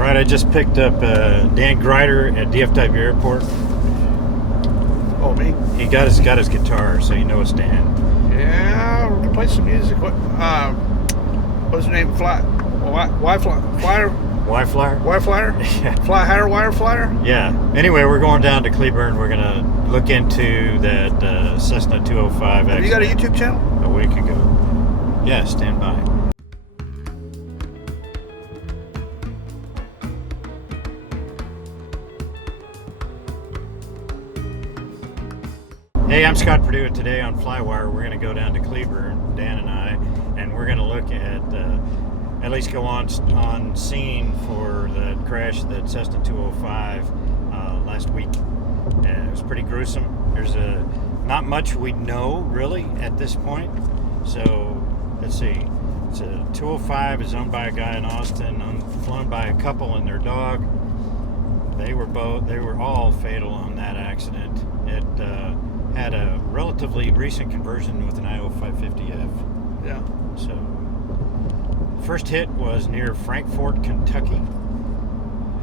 All right, I just picked up Dan Greider at DFW Airport. Oh, me? He got his guitar, so you know it's Dan. Yeah, we're gonna play some music. What's his name? FlyWire? Yeah. Fly higher wire flyer? Yeah. Anyway, we're going down to Cleburne. We're gonna look into that Cessna 205. Have you got a YouTube channel? A week ago. Yeah, stand by. Hey, I'm Scott Perdue, and today on FlyWire we're going to go down to Cleburne, Dan and I, and we're going to look at least go on scene for the crash of that Cessna 205 last week. It was pretty gruesome. There's not much we know really at this point. So let's see. It's a 205 is owned by a guy in Austin, flown by a couple and their dog. They were all fatal on that accident. It had a relatively recent conversion with an IO550F. Yeah. So, first hit was near Frankfort, Kentucky,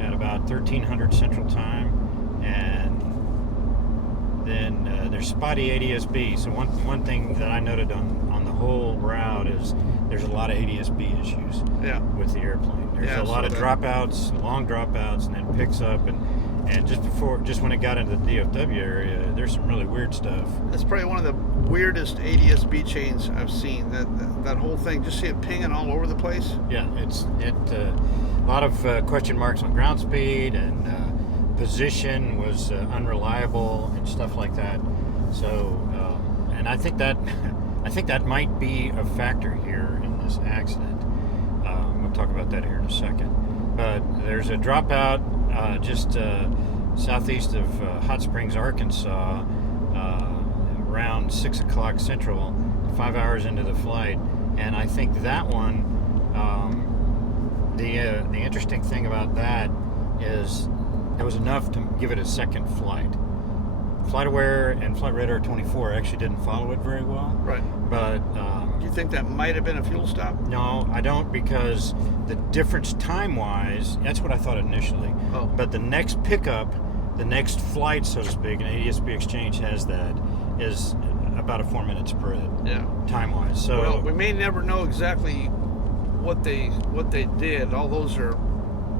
at about 1300 Central Time, and then there's spotty ADS-B. So one thing that I noted on the whole route is there's a lot of ADS-B issues. Yeah. With the airplane. There's a lot of dropouts, long dropouts, and then picks up and just when it got into the DFW area, there's some really weird stuff. That's probably one of the weirdest ADS-B chains I've seen. That whole thing, just see it pinging all over the place. Yeah, a lot of question marks on ground speed, and position was unreliable and stuff like that. So, and I think that might be a factor here in this accident. We'll talk about that here in a second. But there's a dropout just southeast of Hot Springs, Arkansas, around 6 o'clock Central, 5 hours into the flight. And I think that one, the interesting thing about that is it was enough to give it a second flight. FlightAware and Flight Radar 24 actually didn't follow it very well. Right. But do you think that might have been a fuel stop? No, I don't, because the difference time-wise, that's what I thought initially. Oh. But the next pickup, the next flight, so to speak, an ADS-B exchange has that, is about a 4-minute spread. Yeah. Time-wise. So well, we may never know exactly what they did. All those are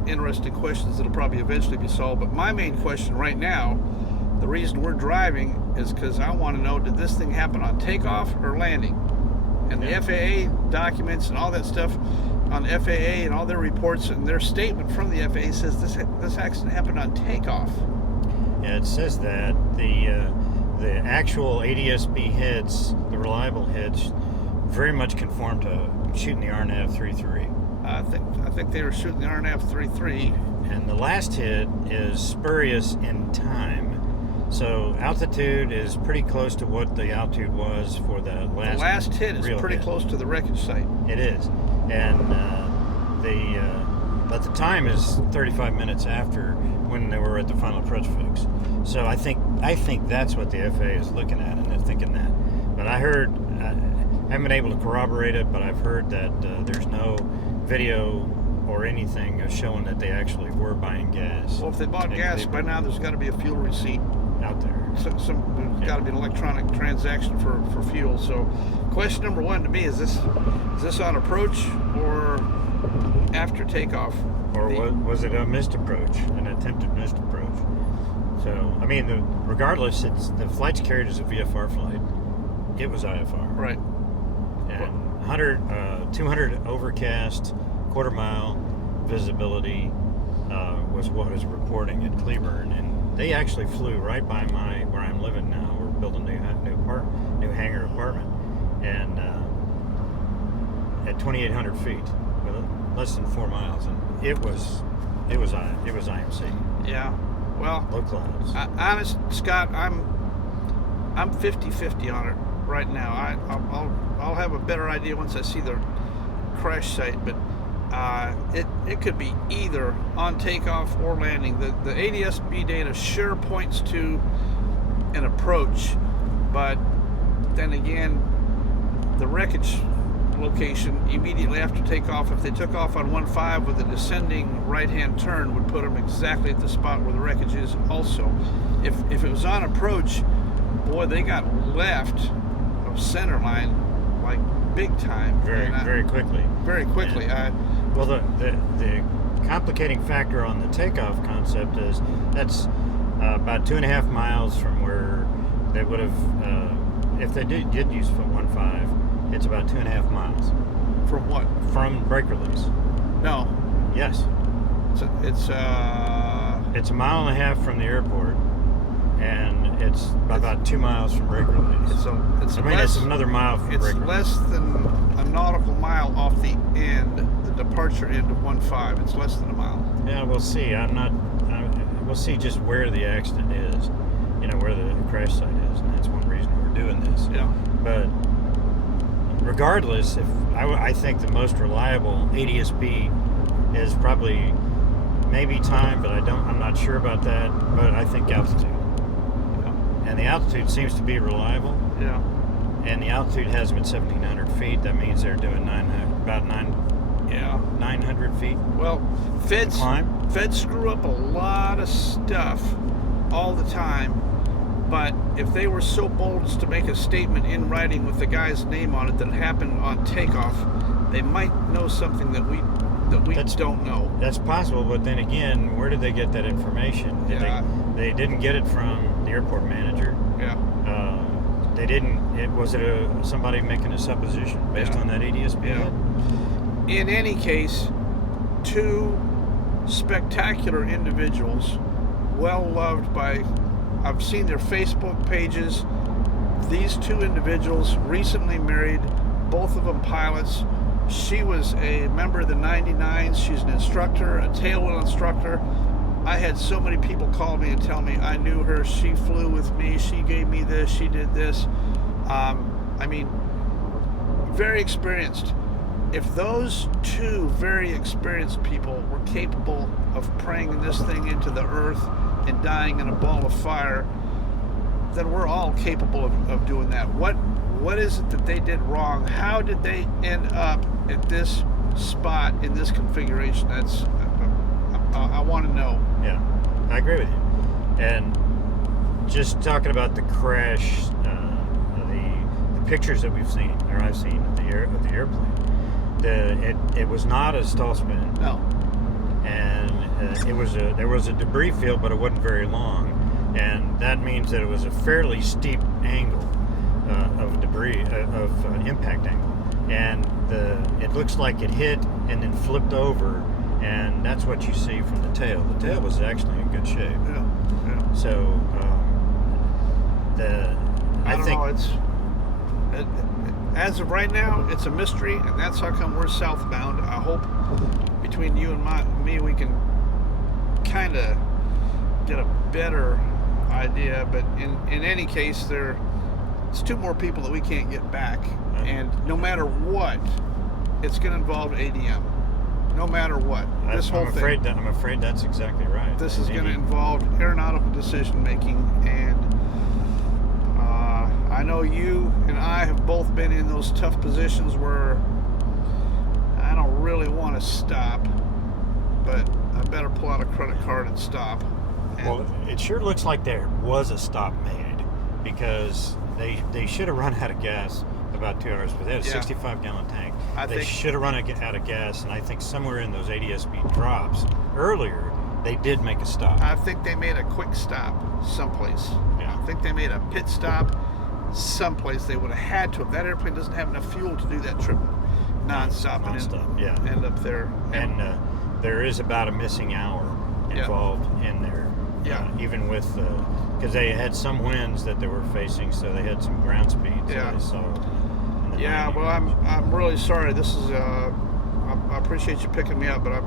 interesting questions that'll probably eventually be solved. But my main question right now, the reason we're driving is because I want to know, did this thing happen on takeoff or landing? And the FAA documents and all that stuff on FAA and all their reports and their statement from the FAA says this accident happened on takeoff. Yeah, it says that the actual ADS-B hits, the reliable hits, very much conform to shooting the RNAV 3.3. I think they were shooting the RNAV 3.3. And the last hit is spurious in time. So altitude is pretty close to what the altitude was for the last hit is pretty close to the wreckage site. It is. And but the time is 35 minutes after when they were at the final approach fix. So I think that's what the FAA is looking at, and they're thinking that. But I heard, I haven't been able to corroborate it, but I've heard that there's no video or anything showing that they actually were buying gas. Well, if they bought gas, by now there's got to be a fuel receipt out there. There's got to be an electronic transaction for fuel. So, question number one to me is this on approach or after takeoff? Or was it a missed approach, an attempted missed approach? So, I mean, regardless, the flight's carried as a VFR flight. It was IFR. Right. And 200 overcast, quarter-mile visibility was what was reporting at Cleburne, and they actually flew right by where I'm living now. We're building a new hangar apartment, and at 2,800 feet, with less than 4 miles, and it was IMC. Yeah. Well, low clouds. Honest, Scott, I'm 50-50 on it right now. I'll have a better idea once I see the crash site, but it could be either on takeoff or landing. The ADS-B data sure points to an approach, but then again, the wreckage location immediately after takeoff. If they took off on 15 with a descending right-hand turn, would put them exactly at the spot where the wreckage is also. If it was on approach, boy, they got left of center line like big time. Very quickly. Very quickly. Well, the complicating factor on the takeoff concept is that's about 2.5 miles from where they would have, if they did use 15, it's about 2.5 miles. From what? From brake release. No. Yes. It's 1.5 miles from the airport, and it's about 2 miles from brake release. It's another mile from brake release. It's less than a nautical mile off the end, the departure end of 15. It's less than a mile. Yeah, we'll see. We'll see just where the accident is, where the crash site is, and that's one reason we're doing this. Yeah. But regardless, I think the most reliable ADS-B is probably maybe time, but I'm not sure about that. But I think altitude. Yeah. And the altitude seems to be reliable. Yeah. And the altitude has them at 1,700 feet. That means they're doing 900 feet. Well, feds screw up a lot of stuff all the time, but if they were so bold as to make a statement in writing with the guy's name on it that happened on takeoff, they might know something that we don't know. That's possible, but then again, where did they get that information? They didn't get it from the airport manager. Yeah. They didn't. Was it somebody making a supposition based on that ADS-B? Yeah. In any case, two spectacular individuals, well loved by. I've seen their Facebook pages. These two individuals recently married, both of them pilots. She was a member of the 99s. She's an instructor, a tailwheel instructor. I had so many people call me and tell me I knew her. She flew with me. She gave me this. She did this. Very experienced. If those two very experienced people were capable of praying this thing into the earth and dying in a ball of fire, then we're all capable of doing that. What is it that they did wrong? How did they end up at this spot in this configuration? That's I want to know. Yeah, I agree with you. And just talking about the crash, the pictures that we've seen, or I've seen of the airplane, it was not a stall spin. No. And there was a debris field, but it wasn't very long, and that means that it was a fairly steep angle of debris of impact angle, and it looks like it hit and then flipped over, and that's what you see from the tail. The tail was actually in good shape. Yeah. So I think as of right now, it's a mystery, and that's how come we're southbound. I hope between you and me, we can kind of get a better idea. But in any case, it's two more people that we can't get back, and no matter what, it's going to involve ADM. No matter what, I'm afraid that's exactly right. This is going to involve aeronautical decision making, and I know you and I have both been in those tough positions where I don't really want to stop, but I better pull out a credit card and stop. Well, it sure looks like there was a stop made, because they should have run out of gas about 2 hours, but they had a 65-gallon tank. They should have run out of gas, and I think somewhere in those ADS-B drops earlier, they did make a stop. I think they made a quick stop someplace. Yeah. I think they made a pit stop someplace. They would have had to. If that airplane doesn't have enough fuel to do that trip non-stop. Yeah. End up there. And there is about a missing hour involved in there. Yeah. Even with because they had some winds that they were facing, so they had some ground speeds. Yeah. That I saw. Yeah. Well, I'm really sorry. This is I appreciate you picking me up, but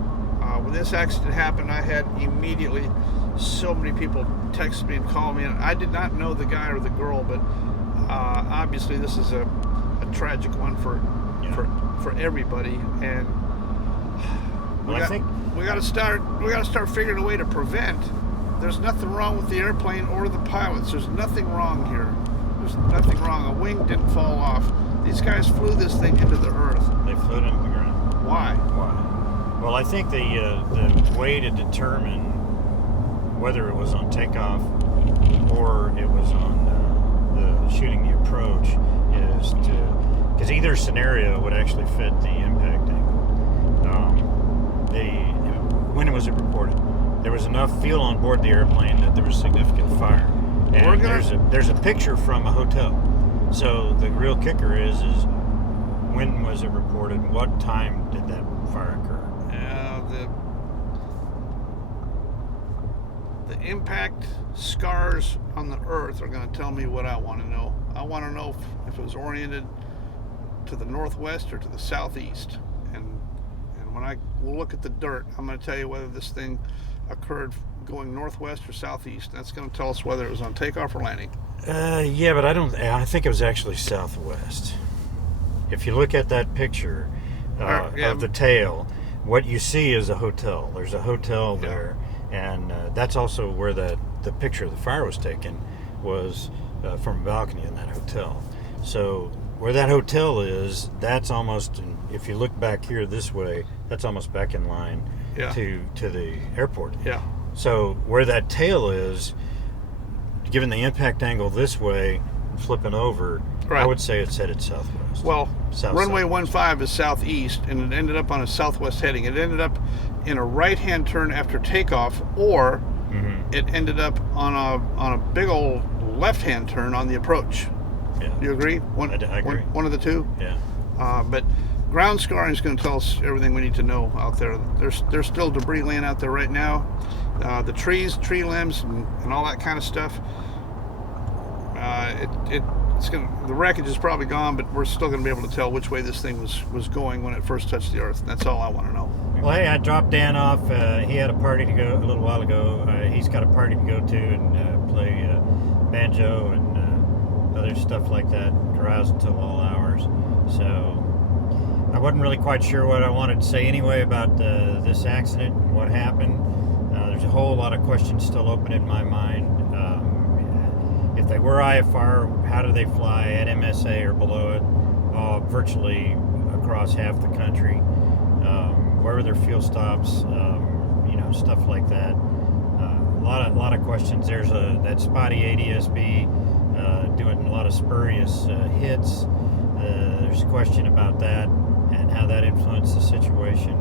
when this accident happened, I had immediately so many people text me and call me, and I did not know the guy or the girl, but obviously this is a tragic one for everybody, and we got to start figuring a way to prevent. There's nothing wrong with the airplane or the pilots. There's nothing wrong here. There's nothing wrong. A wing didn't fall off. These guys flew this thing into the earth. They flew it into the ground. Why? Why? Well, I think the way to determine whether it was on takeoff or it was on the shooting the approach is because either scenario would actually fit the impact angle. When was it reported? There was enough fuel on board the airplane that there was significant fire. And there's a picture from a hotel. So the real kicker is when was it reported? What time did that fire occur? The impact scars on the earth are going to tell me what I want to know. I want to know if it was oriented to the northwest or to the southeast. And when I will look at the dirt, I'm going to tell you whether this thing occurred going northwest or southeast. That's going to tell us whether it was on takeoff or landing. Yeah, but I think it was actually southwest. If you look at that picture of the tail, what you see is a hotel. There's a hotel there, and that's also where the picture of the fire was taken, was from a balcony in that hotel. So where that hotel is, that's almost, if you look back here this way, that's almost back in line to the airport. Yeah. So where that tail is, given the impact angle this way, flipping over, I would say it's headed southwest. Well, runway 15 is southeast, and it ended up on a southwest heading. It ended up in a right-hand turn after takeoff, or it ended up on a big old left-hand turn on the approach. Yeah. Do you agree? I agree. One of the two? Yeah. But ground scarring is going to tell us everything we need to know out there. There's still debris laying out there right now. The trees, tree limbs, and all that kind of stuff. The wreckage is probably gone, but we're still going to be able to tell which way this thing was going when it first touched the earth. That's all I want to know. Well, hey, I dropped Dan off. He had a party to go a little while ago. He's got a party to go to and play banjo and other stuff like that, carouse until all hours. So I wasn't really quite sure what I wanted to say anyway about this accident and what happened. There's a whole lot of questions still open in my mind. If they were IFR, how do they fly at MSA or below it, virtually across half the country? Where were their fuel stops? Stuff like that. A lot of questions. There's that spotty ADSB doing a lot of spurious hits. There's a question about that and how that influenced the situation.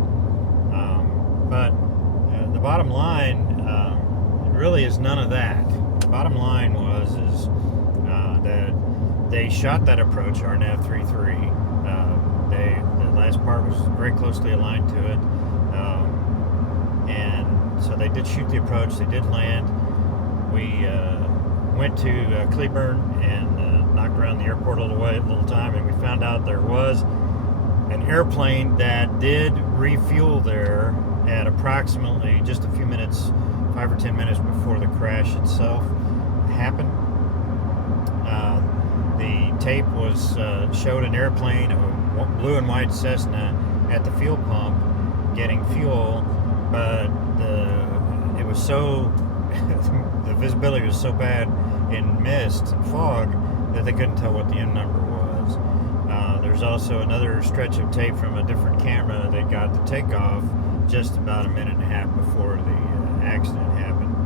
But the bottom line really is none of that. The bottom line was that they shot that approach, RNAV 33. The last part was very closely aligned to it, and so they did shoot the approach. They did land. We went to Cleburne and knocked around the airport a little time, and we found out there was an airplane that did refuel there at approximately just a few minutes, 5 or 10 minutes before the crash itself happened. The tape showed an airplane, a blue and white Cessna, at the fuel pump getting fuel, but it was so the visibility was so bad in mist and fog that they couldn't tell what the end number was. There's also another stretch of tape from a different camera that got the takeoff just about a minute and a half before the accident happened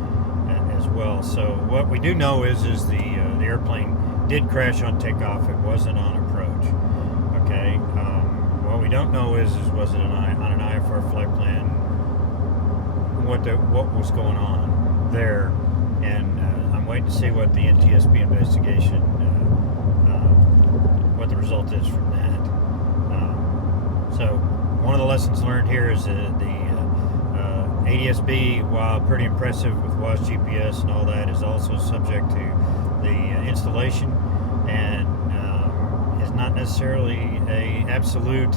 as well. So what we do know is the airplane did crash on takeoff. It wasn't on approach. Okay. What we don't know is was it on an IFR flight plan? What was going on there? And I'm waiting to see what the NTSB investigation, what the result is from that. So one of the lessons learned here is the ADSB, while pretty impressive with WAS GPS and all that, is also subject to the installation and is not necessarily a absolute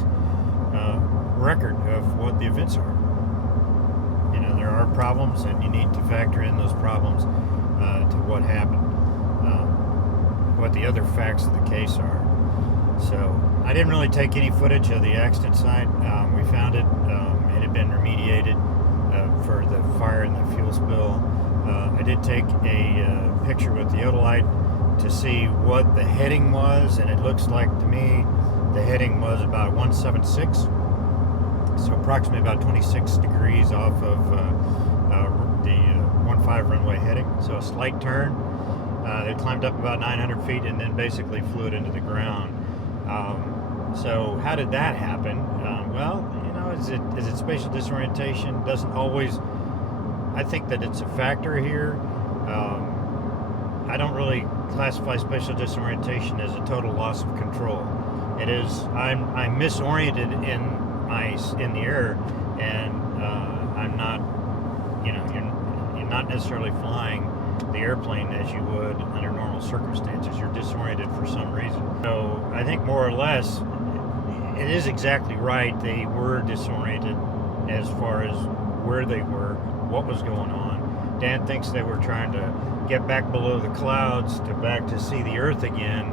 record of what the events are. There are problems, and you need to factor in those problems to what happened, what the other facts of the case are. So I didn't really take any footage of the accident site. We found it. It had been remediated for the fire and the fuel spill. I did take a picture with the Odolite to see what the heading was, and it looks like to me the heading was about 176, so approximately about 26 degrees off of the 15 runway heading, so a slight turn. They climbed up about 900 feet and then basically flew it into the ground. So how did that happen? Well, you know, is it spatial disorientation? Doesn't always. I think that it's a factor here. I don't really classify spatial disorientation as a total loss of control. It is. I'm misoriented in the air, and I'm not. You know, you're not necessarily flying the airplane as you would under normal circumstances. You're disoriented for some reason. So I think more or less, it is exactly right. They were disoriented as far as where they were, what was going on. Dan thinks they were trying to get back below the clouds to see the Earth again,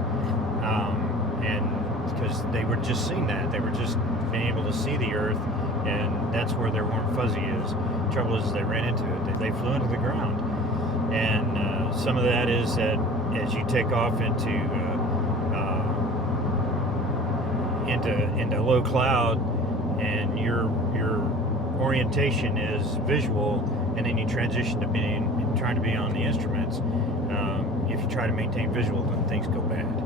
and because they were just seeing that, they were just being able to see the Earth, and that's where their warm fuzzy is. Trouble is, they ran into it. They flew into the ground, and some of that is that as you take off into low cloud, and your orientation is visual, and then you transition to trying to be on the instruments. If you try to maintain visual, then things go bad,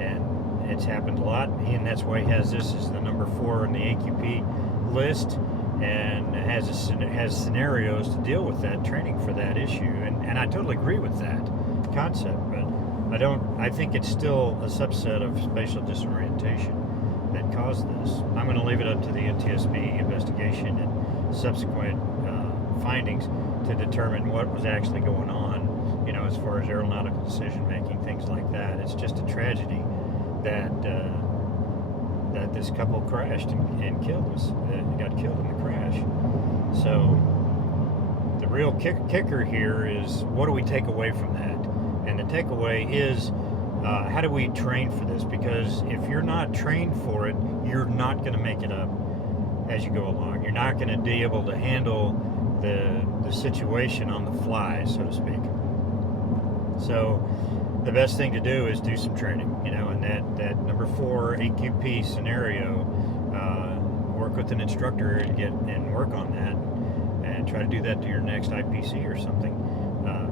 and it's happened a lot. And that's why he has this as the number 4 in the AQP list, and has scenarios to deal with that, training for that issue. And I totally agree with that concept, but I think it's still a subset of spatial disorientation that caused this. I'm going to leave it up to the NTSB investigation and subsequent findings to determine what was actually going on, you know, as far as aeronautical decision making, things like that. It's just a tragedy that this couple crashed and got killed in the crash. So the real kicker here is, what do we take away from that? And the takeaway is, how do we train for this? Because if you're not trained for it, you're not going to make it up as you go along. You're not going to be able to handle the situation on the fly, so to speak. So the best thing to do is do some training, you know, and that number 4 AQP scenario, work with an instructor and work on that, and try to do that to your next IPC or something.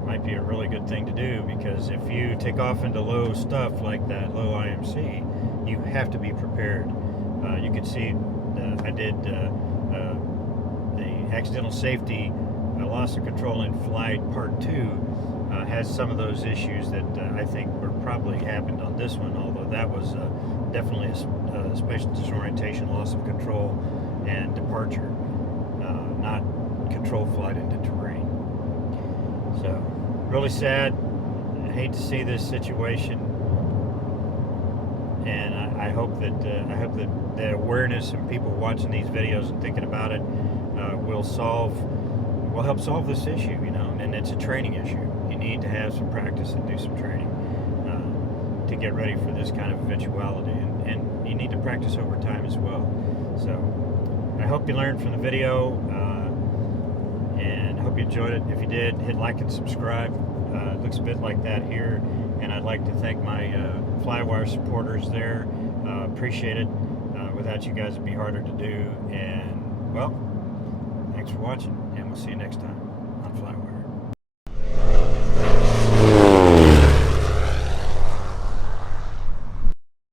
Might be a really good thing to do, because if you take off into low stuff like that, low IMC, you have to be prepared. You can see I did the accidental safety, loss of control in flight part 2, has some of those issues that I think were probably happened on this one, although that was definitely a spatial disorientation, loss of control, and departure, not controlled flight into terrain. So really sad. I hate to see this situation, and I hope that the awareness and people watching these videos and thinking about it will help solve this issue, you know. And it's a training issue. You need to have some practice and do some training to get ready for this kind of eventuality, and you need to practice over time as well. So I hope you learned from the video, and I hope you enjoyed it. If you did, hit like and subscribe. It looks a bit like that here, and I'd like to thank my FlyWire supporters there. Appreciate it. Without you guys, it'd be harder to do. And well, thanks for watching, and we'll see you next time on FlyWire.